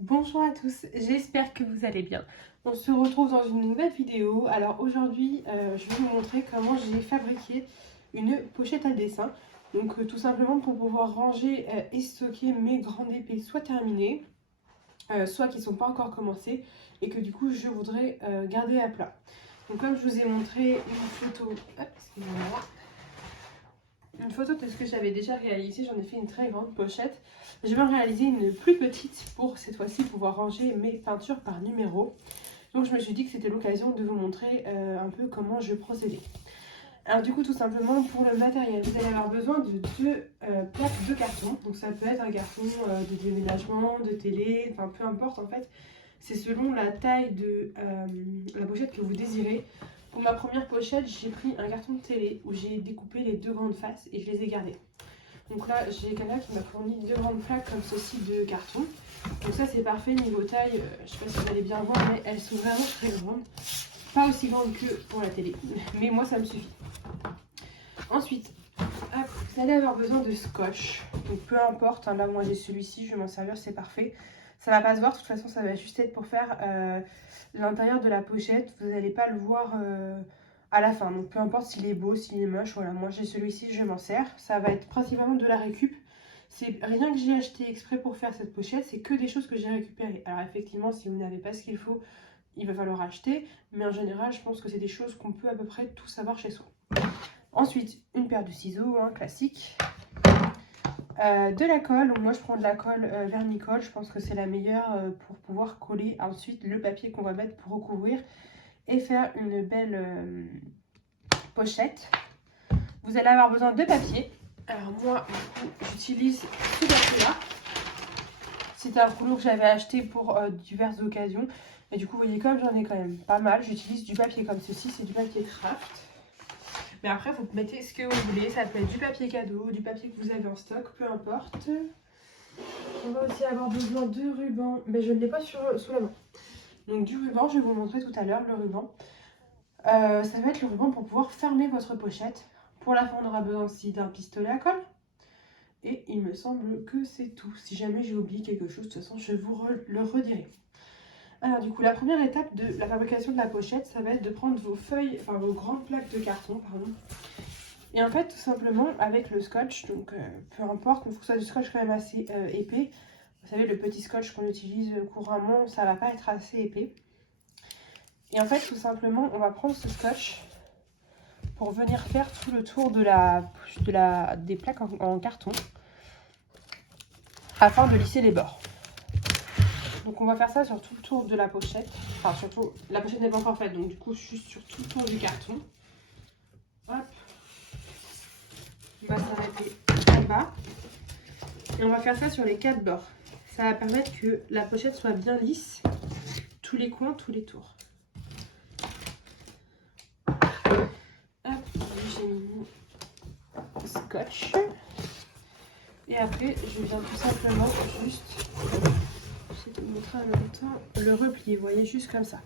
Bonjour à tous, j'espère que vous allez bien. On se retrouve dans une nouvelle vidéo. Alors aujourd'hui, je vais vous montrer comment j'ai fabriqué une pochette à dessin. Donc tout simplement pour pouvoir ranger et stocker mes grandes épées soit terminées, soit qui ne sont pas encore commencées et que du coup je voudrais garder à plat. Donc comme je vous ai montré une photo, excusez-moi, une photo de ce que j'avais déjà réalisé, j'en ai fait une très grande pochette. Je vais en réaliser une plus petite pour cette fois-ci pouvoir ranger mes peintures par numéro. Donc je me suis dit que c'était l'occasion de vous montrer un peu comment je procédais. Alors du coup tout simplement pour le matériel, vous allez avoir besoin de deux plaques de carton. Donc ça peut être un carton de déménagement, de télé, enfin peu importe en fait. C'est selon la taille de la pochette que vous désirez. Pour ma première pochette, j'ai pris un carton de télé où j'ai découpé les deux grandes faces et je les ai gardées. Donc là, j'ai quelqu'un qui m'a fourni deux grandes plaques comme ceci de carton. Donc ça, c'est parfait niveau taille. Je ne sais pas si vous allez bien voir, mais elles sont vraiment très grandes. Pas aussi grandes que pour la télé, mais moi, ça me suffit. Ensuite, hop, vous allez avoir besoin de scotch. Donc peu importe, hein, là, moi, j'ai celui-ci, je vais m'en servir, c'est parfait. Ça va pas se voir, de toute façon, ça va juste être pour faire l'intérieur de la pochette. Vous n'allez pas le voir à la fin. Donc peu importe s'il est beau, s'il est moche, voilà, moi j'ai celui-ci, je m'en sers. Ça va être principalement de la récup. C'est rien que j'ai acheté exprès pour faire cette pochette, c'est que des choses que j'ai récupérées. Alors effectivement, si vous n'avez pas ce qu'il faut, il va falloir acheter. Mais en général, je pense que c'est des choses qu'on peut à peu près tout savoir chez soi. Ensuite, une paire de ciseaux, hein, classique. De la colle, donc moi je prends de la colle vermicole, je pense que c'est la meilleure pour pouvoir coller ensuite le papier qu'on va mettre pour recouvrir et faire une belle pochette. Vous allez avoir besoin de papier. Alors moi j'utilise ce papier là. C'est un rouleau que j'avais acheté pour diverses occasions et du coup vous voyez comme j'en ai quand même pas mal. J'utilise du papier comme ceci, c'est du papier craft. Mais après, vous mettez ce que vous voulez. Ça peut être du papier cadeau, du papier que vous avez en stock, peu importe. On va aussi avoir besoin de ruban. Mais je ne l'ai pas sous la main. Donc du ruban, je vais vous montrer tout à l'heure le ruban. Ça va être le ruban pour pouvoir fermer votre pochette. Pour la fin, on aura besoin aussi d'un pistolet à colle. Et il me semble que c'est tout. Si jamais j'ai oublié quelque chose, de toute façon, je vous le redirai. Alors du coup, la première étape de la fabrication de la pochette, ça va être de prendre vos feuilles, enfin vos grandes plaques de carton, pardon. Et en fait, tout simplement, avec le scotch, donc peu importe, mais il faut que ce soit du scotch quand même assez épais. Vous savez, le petit scotch qu'on utilise couramment, ça va pas être assez épais. Et en fait, tout simplement, on va prendre ce scotch pour venir faire tout le tour des plaques en carton afin de lisser les bords. Donc on va faire ça sur tout le tour de la pochette. Enfin, surtout, la pochette n'est pas encore faite, donc du coup, juste sur tout le tour du carton. Hop. On va s'arrêter en bas. Et on va faire ça sur les 4 bords. Ça va permettre que la pochette soit bien lisse. Tous les coins, tous les tours. Hop, j'ai mis mon scotch. Et après, je viens tout simplement juste, je vais vous montrer en même temps, le replier. Vous voyez, juste comme ça.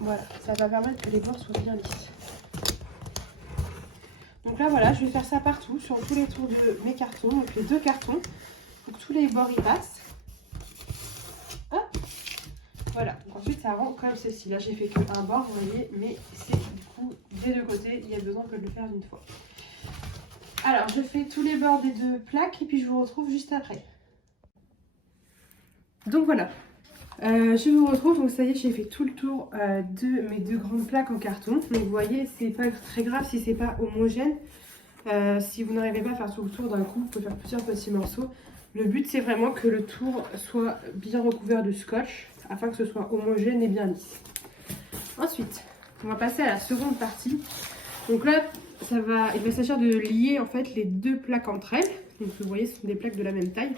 Voilà, ça va permettre que les bords soient bien lisses. Donc là, voilà, je vais faire ça partout, sur tous les tours de mes cartons. Donc les 2 cartons, pour que tous les bords y passent. Hop. Voilà, donc ensuite ça rend comme ceci. Là j'ai fait que un bord, vous voyez, mais c'est du coup des deux côtés, il y a besoin que de le faire une fois. Alors je fais tous les bords des 2 plaques et puis je vous retrouve juste après. Donc voilà, je vous retrouve, donc ça y est, j'ai fait tout le tour de mes 2 grandes plaques en carton. Donc vous voyez, c'est pas très grave si c'est pas homogène. Si vous n'arrivez pas à faire tout le tour d'un coup, vous pouvez faire plusieurs petits morceaux. Le but c'est vraiment que le tour soit bien recouvert de scotch afin que ce soit homogène et bien lisse. Ensuite, on va passer à la seconde partie. Donc là, il va s'agir de lier en fait les 2 plaques entre elles. Donc vous voyez, ce sont des plaques de la même taille.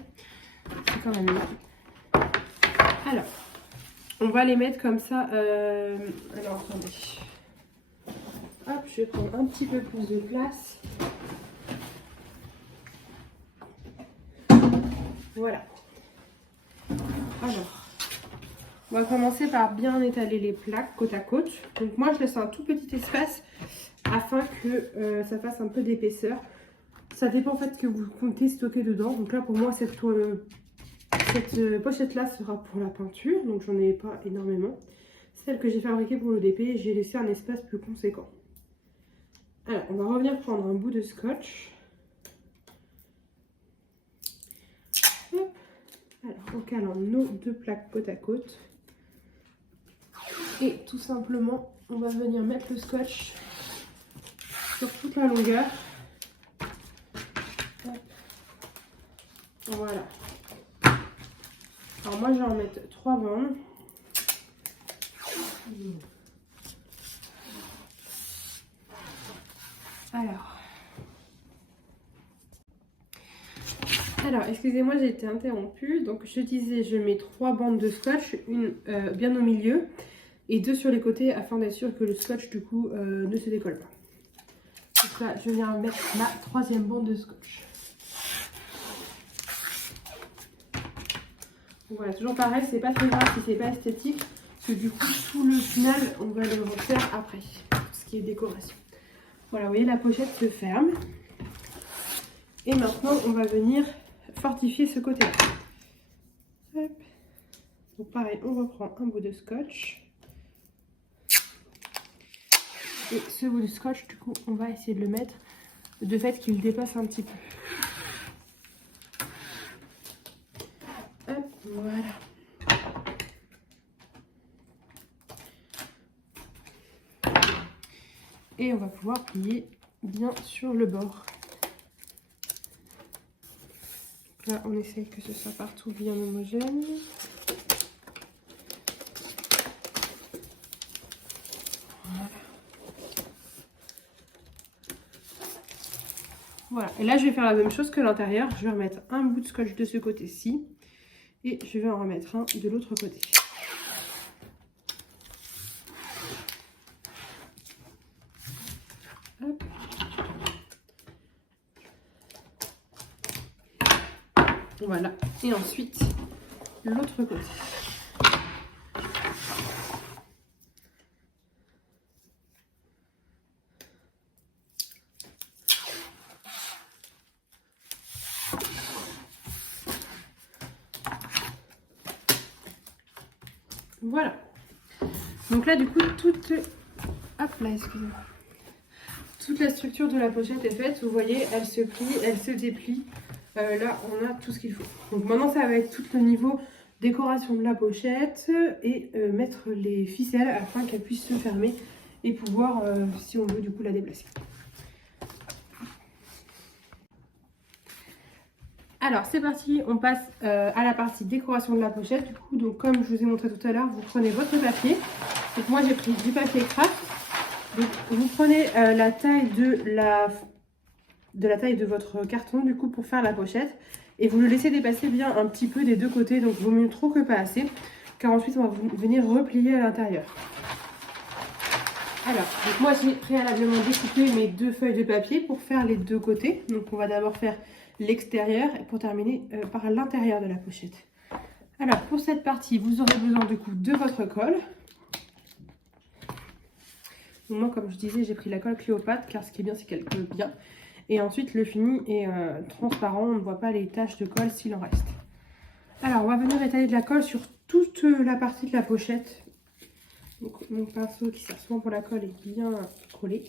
C'est quand même là. Alors, on va les mettre comme ça. Alors attendez. Hop, je vais prendre un petit peu plus de place. Voilà. Alors, on va commencer par bien étaler les plaques côte à côte. Donc moi, je laisse un tout petit espace afin que ça fasse un peu d'épaisseur. Ça dépend en fait que vous comptez stocker dedans. Donc là, pour moi, cette cette pochette-là sera pour la peinture, donc j'en ai pas énormément. Celle que j'ai fabriquée pour l'ODP, j'ai laissé un espace plus conséquent. Alors, on va revenir prendre un bout de scotch. Hop. Alors, en calant nos deux plaques côte à côte. Et tout simplement, on va venir mettre le scotch sur toute la longueur. Hop. Voilà. Alors moi, je vais en mettre 3 bandes. Alors, excusez-moi, j'ai été interrompue. Donc, je disais, je mets 3 bandes de scotch, une bien au milieu et 2 sur les côtés afin d'être sûr que le scotch, du coup, ne se décolle pas. Donc là, je viens mettre la 3e bande de scotch. Donc, voilà, toujours pareil, c'est pas très grave si c'est pas esthétique, parce que du coup, tout le final, on va le refaire après, ce qui est décoration. Voilà, vous voyez, la pochette se ferme. Et maintenant, on va venir fortifier ce côté-là. Donc pareil, on reprend un bout de scotch. Et ce bout de scotch, du coup, on va essayer de le mettre de fait qu'il dépasse un petit peu. Hop, voilà. Et on va pouvoir plier bien sur le bord. Là, on essaye que ce soit partout bien homogène. Voilà, et là je vais faire la même chose que l'intérieur. Je vais remettre un bout de scotch de ce côté-ci et je vais en remettre un de l'autre côté. Hop. Voilà, et ensuite l'autre côté. Voilà. Donc là, du coup, toute la structure de la pochette est faite. Vous voyez, elle se plie, elle se déplie. Là, on a tout ce qu'il faut. Donc maintenant, ça va être tout le niveau décoration de la pochette et mettre les ficelles afin qu'elle puisse se fermer et pouvoir, si on veut, du coup, la déplacer. Alors c'est parti, on passe à la partie décoration de la pochette. Du coup, donc comme je vous ai montré tout à l'heure, vous prenez votre papier. Donc moi j'ai pris du papier craft. Donc vous prenez la taille de votre carton du coup pour faire la pochette et vous le laissez dépasser bien un petit peu des deux côtés. Donc vaut mieux trop que pas assez, car ensuite on va venir replier à l'intérieur. Alors, donc moi j'ai préalablement découpé mes 2 feuilles de papier pour faire les deux côtés. Donc on va d'abord faire l'extérieur pour terminer par l'intérieur de la pochette. Alors pour cette partie, vous aurez besoin du coup de votre colle. Donc moi, comme je disais, j'ai pris la colle Cléopâtre car ce qui est bien, c'est qu'elle colle bien. Et ensuite, le fini est transparent, on ne voit pas les taches de colle s'il en reste. Alors, on va venir étaler de la colle sur toute la partie de la pochette. Donc, mon pinceau qui sert souvent pour la colle est bien collé.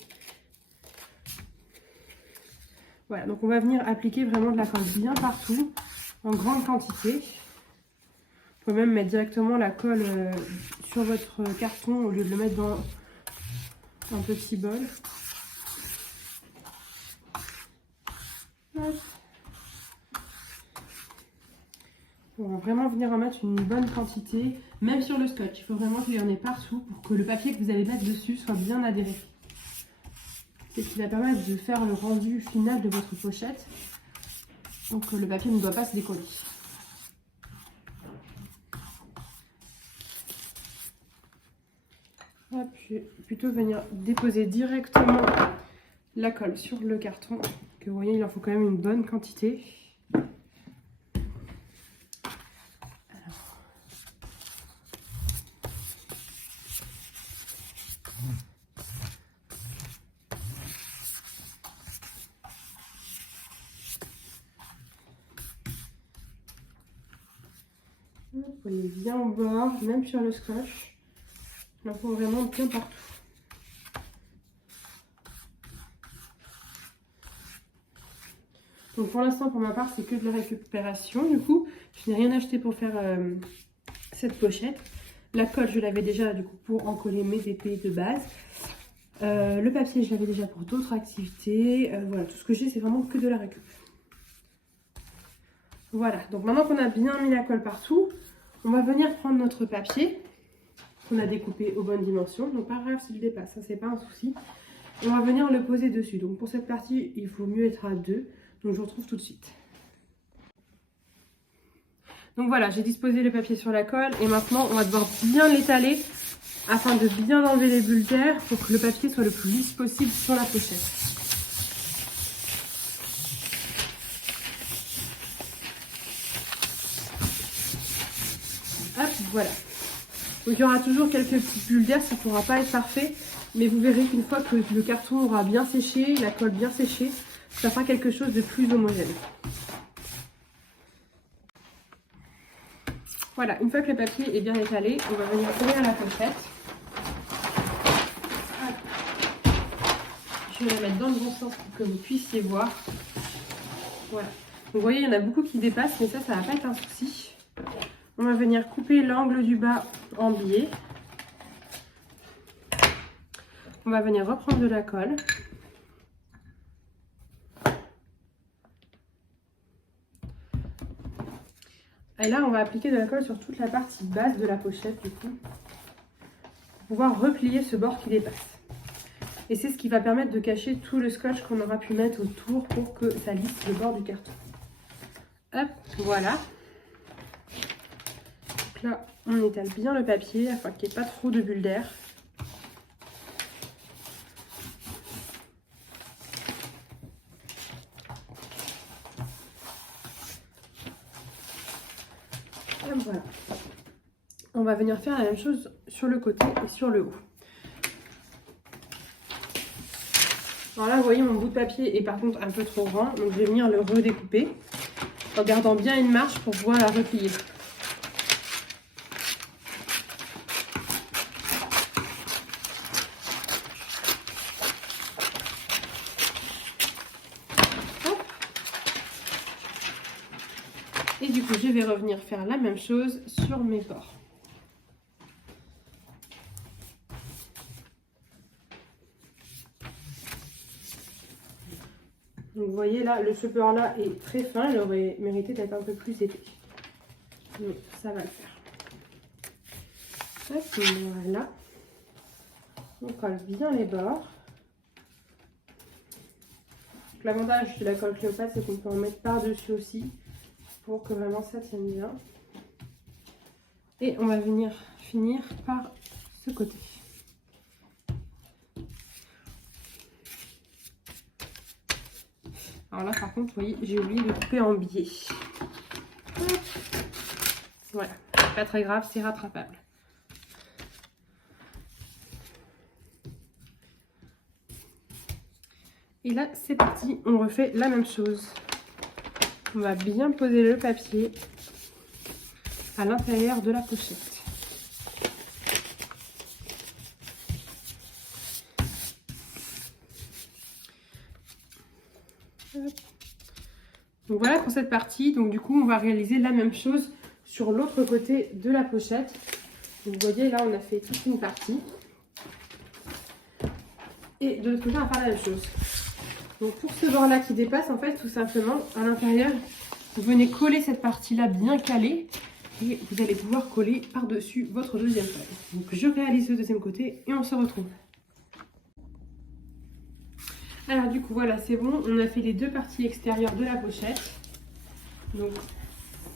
Voilà, donc on va venir appliquer vraiment de la colle bien partout, en grande quantité. Vous pouvez même mettre directement la colle sur votre carton au lieu de le mettre dans un petit bol. Hop. On va vraiment venir en mettre une bonne quantité, même sur le scotch. Il faut vraiment qu'il y en ait partout pour que le papier que vous allez mettre dessus soit bien adhéré. C'est ce qui va permettre de faire le rendu final de votre pochette. Donc le papier ne doit pas se décoller. Hop, je vais plutôt venir déposer directement la colle sur le carton. Que vous voyez, il en faut quand même une bonne quantité. Vous voyez bien au bord, même sur le scotch. Il en faut vraiment bien partout. Donc pour l'instant, pour ma part, c'est que de la récupération. Du coup, je n'ai rien acheté pour faire cette pochette. La colle, je l'avais déjà du coup pour en coller mes épées de base. Le papier, je l'avais déjà pour d'autres activités. Voilà, tout ce que j'ai, c'est vraiment que de la récup. Voilà, donc maintenant qu'on a bien mis la colle partout, on va venir prendre notre papier qu'on a découpé aux bonnes dimensions. Donc pas grave s'il dépasse, ça c'est pas un souci. On va venir le poser dessus. Donc pour cette partie, il faut mieux être à 2. Donc je vous retrouve tout de suite. Donc voilà, j'ai disposé le papier sur la colle et maintenant on va devoir bien l'étaler afin de bien enlever les bulles d'air pour que le papier soit le plus lisse possible sur la pochette. Hop, voilà. Donc il y aura toujours quelques petites bulles d'air, ça ne pourra pas être parfait, mais vous verrez qu'une fois que le carton aura bien séché, la colle bien séchée, ça fera quelque chose de plus homogène. Voilà, une fois que le papier est bien étalé, on va venir ouvrir la pochette. Je vais la mettre dans le bon sens pour que vous puissiez voir. Voilà. Donc vous voyez, il y en a beaucoup qui dépassent, mais ça va pas être un souci. On va venir couper l'angle du bas en biais. On va venir reprendre de la colle. Et là, on va appliquer de la colle sur toute la partie basse de la pochette, du coup, pour pouvoir replier ce bord qui dépasse. Et c'est ce qui va permettre de cacher tout le scotch qu'on aura pu mettre autour pour que ça lisse le bord du carton. Hop, voilà. Donc là, on étale bien le papier afin qu'il n'y ait pas trop de bulles d'air. Voilà. On va venir faire la même chose sur le côté et sur le haut. Alors là, vous voyez, mon bout de papier est par contre un peu trop grand, donc je vais venir le redécouper en gardant bien une marge pour pouvoir la replier. Et du coup, je vais revenir faire la même chose sur mes bords. Donc vous voyez là, ce bord là est très fin, il aurait mérité d'être un peu plus épais. Donc ça va le faire. Hop, voilà. On colle bien les bords. L'avantage de la colle Cléopâtre, c'est qu'on peut en mettre par-dessus aussi pour que vraiment ça tienne bien. Et on va venir finir par ce côté. Alors là, par contre, vous voyez, j'ai oublié de couper en biais. Voilà, pas très grave, c'est rattrapable. Et là, c'est parti, on refait la même chose. On va bien poser le papier à l'intérieur de la pochette. Donc voilà pour cette partie. Donc du coup, on va réaliser la même chose sur l'autre côté de la pochette. Donc, vous voyez, là, on a fait toute une partie. Et de l'autre côté, on va faire la même chose. Donc pour ce bord-là qui dépasse, en fait, tout simplement, à l'intérieur, vous venez coller cette partie-là bien calée. Et vous allez pouvoir coller par-dessus votre deuxième feuille. Donc je réalise le deuxième côté et on se retrouve. Alors du coup voilà, c'est bon, on a fait les deux parties extérieures de la pochette. Donc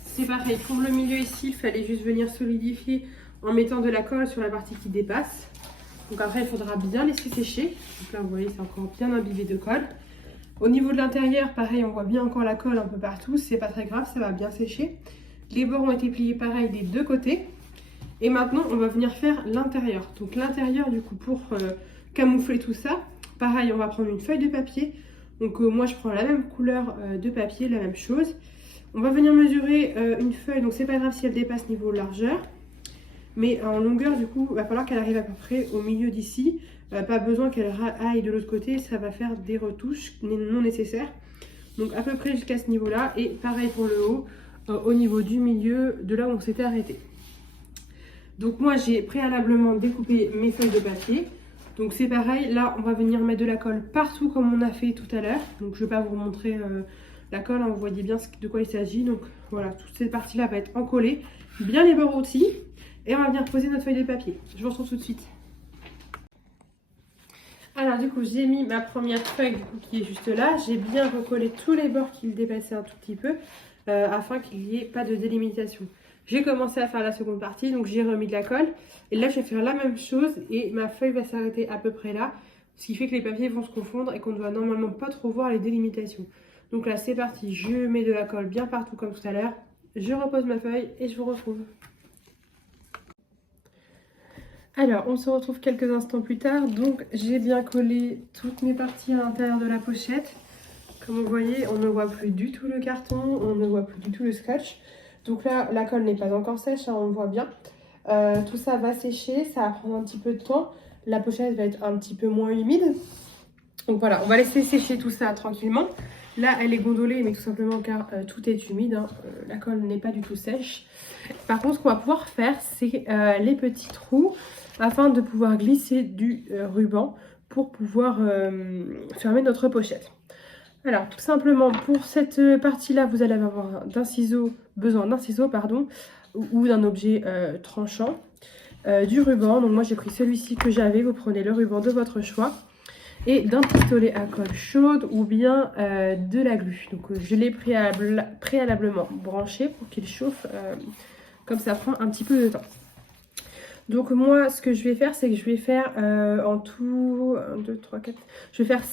c'est pareil, pour le milieu ici, il fallait juste venir solidifier en mettant de la colle sur la partie qui dépasse. Donc après il faudra bien laisser sécher. Donc là vous voyez, c'est encore bien imbibé de colle. Au niveau de l'intérieur, pareil, on voit bien encore la colle un peu partout, c'est pas très grave, ça va bien sécher. Les bords ont été pliés pareil des deux côtés. Et maintenant, on va venir faire l'intérieur. Donc l'intérieur, du coup, pour camoufler tout ça, pareil, on va prendre une feuille de papier. Donc moi, je prends la même couleur de papier, la même chose. On va venir mesurer une feuille, donc c'est pas grave si elle dépasse niveau largeur. Mais en longueur, du coup, il va falloir qu'elle arrive à peu près au milieu d'ici. Pas besoin qu'elle aille de l'autre côté, ça va faire des retouches non nécessaires. Donc à peu près jusqu'à ce niveau-là. Et pareil pour le haut, au niveau du milieu, de là où on s'était arrêté. Donc moi, j'ai préalablement découpé mes feuilles de papier. Donc c'est pareil, là, on va venir mettre de la colle partout comme on a fait tout à l'heure. Donc je ne vais pas vous remontrer la colle, hein, vous voyez bien de quoi il s'agit. Donc voilà, toute cette partie-là va être encollée. Bien les bords aussi. Et on va venir poser notre feuille de papier. Je vous retrouve tout de suite. Alors du coup, j'ai mis ma première feuille du coup, qui est juste là. J'ai bien recollé tous les bords qui le dépassaient un tout petit peu afin qu'il n'y ait pas de délimitation. J'ai commencé à faire la seconde partie, donc j'ai remis de la colle. Et là, je vais faire la même chose et ma feuille va s'arrêter à peu près là. Ce qui fait que les papiers vont se confondre et qu'on ne doit normalement pas trop voir les délimitations. Donc là, c'est parti. Je mets de la colle bien partout comme tout à l'heure. Je repose ma feuille et je vous retrouve. Alors, on se retrouve quelques instants plus tard. Donc, j'ai bien collé toutes mes parties à l'intérieur de la pochette. Comme vous voyez, on ne voit plus du tout le carton, on ne voit plus du tout le scotch. Donc là, la colle n'est pas encore sèche, hein, on le voit bien. Tout ça va sécher, ça va prendre un petit peu de temps. La pochette va être un petit peu moins humide. Donc voilà, on va laisser sécher tout ça tranquillement. Là, elle est gondolée, mais tout simplement car tout est humide. Hein. La colle n'est pas du tout sèche. Par contre, ce qu'on va pouvoir faire, c'est les petits trous afin de pouvoir glisser du ruban pour pouvoir fermer notre pochette. Alors, tout simplement, pour cette partie-là, vous allez avoir besoin d'un ciseau, ou d'un objet tranchant, du ruban. Donc moi, j'ai pris celui-ci que j'avais. Vous prenez le ruban de votre choix. Et d'un pistolet à colle chaude ou bien de la glu. Donc je l'ai préalablement branché pour qu'il chauffe, comme ça prend un petit peu de temps. Donc moi, ce que je vais faire, c'est que je vais faire en tout 1, 2, 3, 4. Je vais faire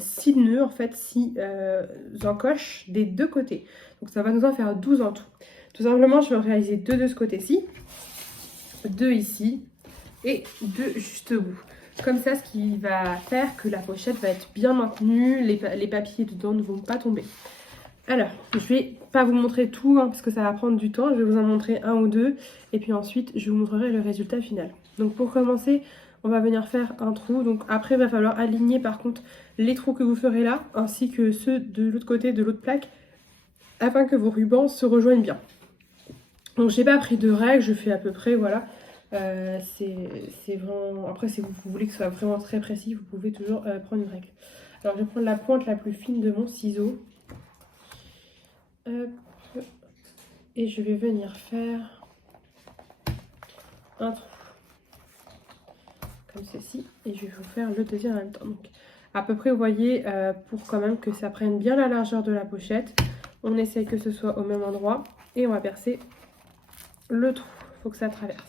6 nœuds, en fait, 6 encoches des deux côtés. Donc ça va nous en faire 12 en tout. Tout simplement, je vais en réaliser 2 de ce côté-ci, 2 ici et 2 juste au bout. Comme ça, ce qui va faire que la pochette va être bien maintenue, les papiers dedans ne vont pas tomber. Alors, je vais pas vous montrer tout hein, parce que ça va prendre du temps. Je vais vous en montrer un ou deux et puis ensuite, je vous montrerai le résultat final. Donc pour commencer, on va venir faire un trou. Donc après, il va falloir aligner par contre les trous que vous ferez là ainsi que ceux de l'autre côté de l'autre plaque afin que vos rubans se rejoignent bien. Donc j'ai pas pris de règles, je fais à peu près, voilà. C'est vraiment... Après, si vous voulez que ce soit vraiment très précis, vous pouvez toujours prendre une règle. Alors, je vais prendre la pointe la plus fine de mon ciseau. Hop. Et je vais venir faire un trou. Comme ceci. Et je vais vous faire le deuxième en même temps. Donc, à peu près, vous voyez, pour quand même que ça prenne bien la largeur de la pochette, on essaye que ce soit au même endroit. Et on va percer le trou. Il faut que ça traverse.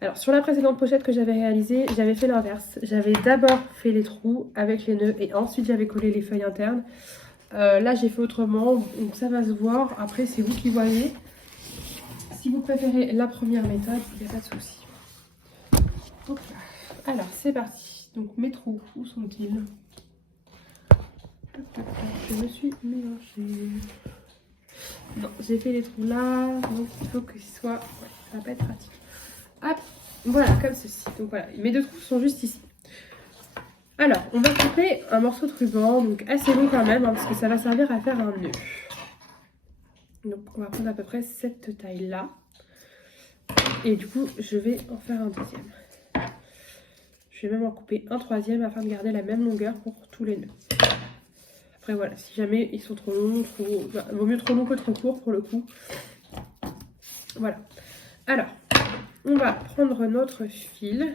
Alors sur la précédente pochette que j'avais réalisée, j'avais fait l'inverse. J'avais d'abord fait les trous avec les nœuds et ensuite j'avais collé les feuilles internes. Là j'ai fait autrement, donc ça va se voir. Après c'est vous qui voyez. Si vous préférez la première méthode, il n'y a pas de souci. Alors c'est parti. Donc mes trous, où sont-ils? Je me suis mélangée. Non, j'ai fait les trous là, donc il faut que ce soit... Ouais, ça va pas être pratique. Hop, voilà, comme ceci. Donc voilà, mes deux trous sont juste ici. Alors, on va couper un morceau de ruban, donc assez long quand même, hein, parce que ça va servir à faire un nœud. Donc on va prendre à peu près cette taille-là. Et du coup, je vais en faire un deuxième. Je vais même en couper un troisième afin de garder la même longueur pour tous les nœuds. Après voilà, si jamais ils sont trop longs, il vaut mieux trop long que trop court pour le coup. Voilà. Alors, on va prendre notre fil.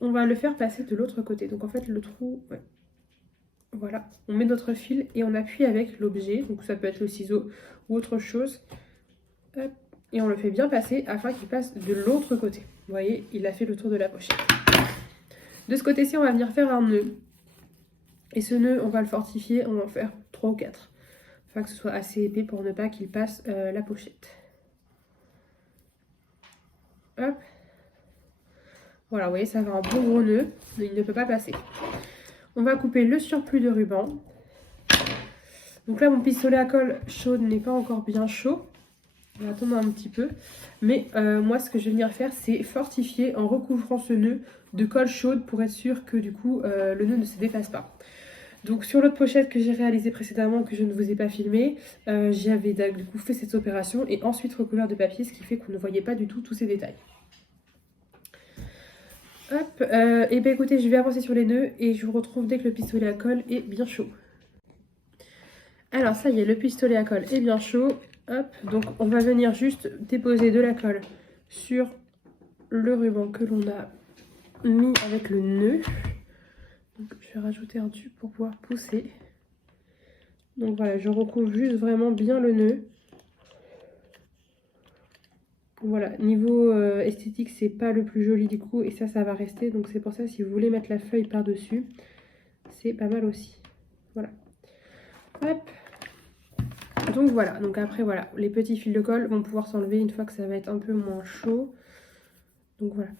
On va le faire passer de l'autre côté. Donc en fait le trou, ouais. Voilà, on met notre fil et on appuie avec l'objet. Donc ça peut être le ciseau ou autre chose. Hop. Et on le fait bien passer afin qu'il passe de l'autre côté. Vous voyez, il a fait le tour de la pochette. De ce côté-ci, on va venir faire un nœud. Et ce nœud, on va le fortifier, on va en faire 3 ou 4. Afin que ce soit assez épais pour ne pas qu'il passe la pochette. Hop. Voilà, vous voyez, ça va un bon gros nœud, mais il ne peut pas passer. On va couper le surplus de ruban. Donc Donc là, mon pistolet à colle chaude n'est pas encore bien chaud. On va attendre un petit peu. Mais moi, ce que je vais venir faire, c'est fortifier en recouvrant ce nœud de colle chaude pour être sûr que du coup, le nœud ne se défasse pas. Donc sur l'autre pochette que j'ai réalisée précédemment, que je ne vous ai pas filmée, j'avais du coup fait cette opération et ensuite recouvert de papier, ce qui fait qu'on ne voyait pas du tout tous ces détails. Hop, et bien écoutez, je vais avancer sur les nœuds et je vous retrouve dès que le pistolet à colle est bien chaud. Alors ça y est, le pistolet à colle est bien chaud. Hop, donc on va venir juste déposer de la colle sur le ruban que l'on a mis avec le nœud. Donc, je vais rajouter un tube pour pouvoir pousser. Donc voilà, je recouvre juste vraiment bien le nœud. Voilà, niveau esthétique, c'est pas le plus joli du coup, et ça va rester. Donc c'est pour ça, si vous voulez mettre la feuille par-dessus, c'est pas mal aussi. Voilà. Hop. Donc voilà, donc après voilà, les petits fils de colle vont pouvoir s'enlever une fois que ça va être un peu moins chaud. Donc voilà.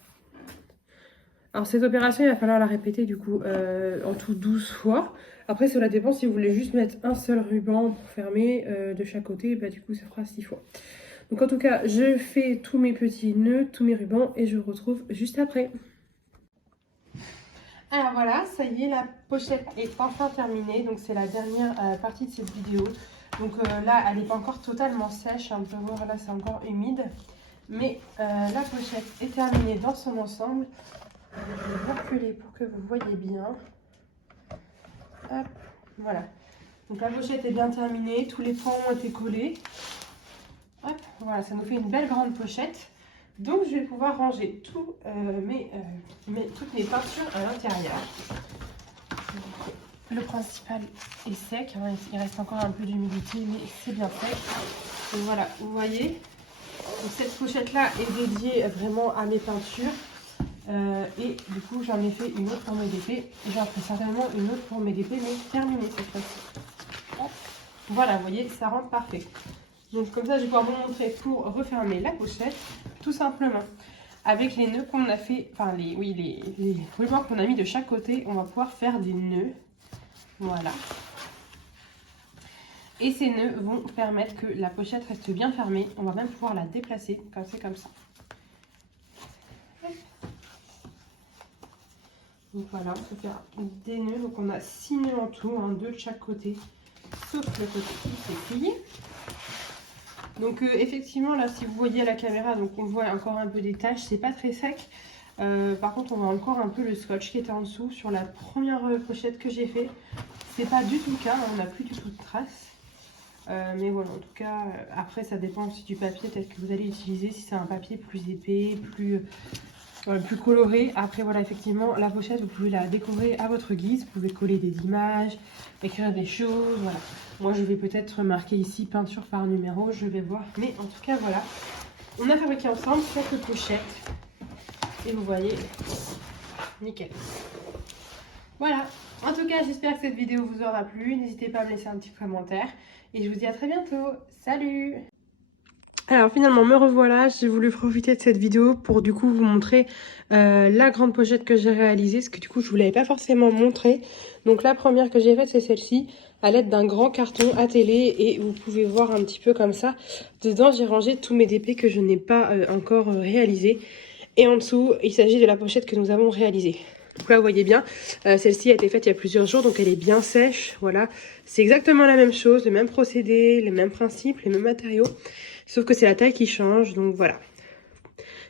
Alors cette opération, il va falloir la répéter du coup en tout 12 fois. Après cela dépend, si vous voulez juste mettre un seul ruban pour fermer de chaque côté, bah du coup ça fera 6 fois. Donc en tout cas, je fais tous mes petits nœuds, tous mes rubans et je vous retrouve juste après. Alors voilà, ça y est, la pochette est enfin terminée. Donc c'est la dernière partie de cette vidéo. Donc là, elle n'est pas encore totalement sèche. On peut voir là, c'est encore humide. Mais la pochette est terminée dans son ensemble. Je vais vous reculer pour que vous voyez bien. Hop, voilà. Donc la pochette est bien terminée, tous les pans ont été collés. Hop, voilà, ça nous fait une belle grande pochette. Donc je vais pouvoir ranger toutes mes peintures à l'intérieur. Le principal est sec, hein, il reste encore un peu d'humidité, mais c'est bien sec. Donc voilà, vous voyez. Donc, cette pochette là est dédiée vraiment à mes peintures. Et du coup j'en ai fait une autre pour mes DP, j'en ferai certainement une autre pour mes DP, mais terminée cette fois-ci. Voilà, vous voyez, ça rentre parfait. Donc comme ça je vais pouvoir vous montrer pour refermer la pochette, tout simplement. Avec les nœuds qu'on a fait, enfin les rubans qu'on a mis de chaque côté, on va pouvoir faire des nœuds. Voilà. Et ces nœuds vont permettre que la pochette reste bien fermée. On va même pouvoir la déplacer quand c'est comme ça. Donc voilà, on peut faire des nœuds. Donc on a 6 nœuds en tout, 2 de chaque côté, sauf le côté qui s'est plié. Donc effectivement, là, si vous voyez à la caméra, donc on voit encore un peu des taches, c'est pas très sec. Par contre, on voit encore un peu le scotch qui était en dessous sur la première pochette que j'ai fait. C'est pas du tout le cas, on n'a plus du tout de traces. Mais voilà, en tout cas, après ça dépend aussi du papier peut-être que vous allez utiliser. Si c'est un papier plus épais, plus coloré. Après voilà, effectivement la pochette vous pouvez la décorer à votre guise, vous pouvez coller des images, écrire des choses, voilà. Moi je vais peut-être marquer ici peinture par numéro, je vais voir, mais en tout cas voilà, on a fabriqué ensemble cette pochette et vous voyez, nickel. Voilà, en tout cas j'espère que cette vidéo vous aura plu, n'hésitez pas à me laisser un petit commentaire et je vous dis à très bientôt, salut! Alors finalement me revoilà, j'ai voulu profiter de cette vidéo pour du coup vous montrer la grande pochette que j'ai réalisée, parce que du coup je vous l'avais pas forcément montré. Donc la première que j'ai faite c'est celle-ci, à l'aide d'un grand carton à télé, et vous pouvez voir un petit peu comme ça. Dedans j'ai rangé tous mes DP que je n'ai pas encore réalisés, et en dessous il s'agit de la pochette que nous avons réalisée. Donc là vous voyez bien, celle-ci a été faite il y a plusieurs jours, donc elle est bien sèche, voilà. C'est exactement la même chose, le même procédé, les mêmes principes, les mêmes matériaux. Sauf que c'est la taille qui change, donc voilà.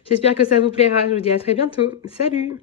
J'espère que ça vous plaira, je vous dis à très bientôt. Salut!